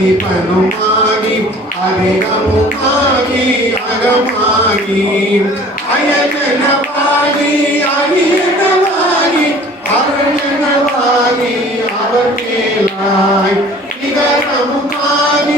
அதிபனுமாகி அதிகமுமாகி அகமாகி அயனவாகி அரியனவாகி அரணவாகி அவர் மேலாய் நிகரமுமாகி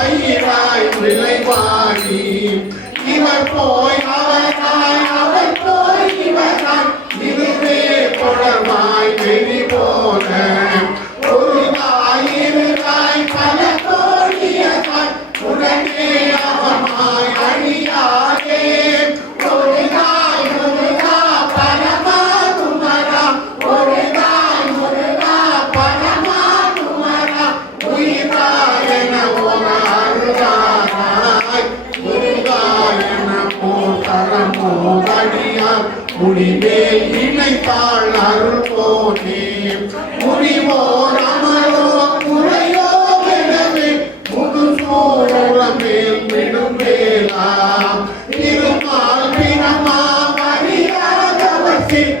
Aí, அருள் போவடியார் முடிவேல் இணைத்தாள் அருள் போனே முறிவோர் அமரோ குறையோ எனவே முதுசோரமேல் விடும் வேளாம் இருமால் பிறமா மரியாதவசில்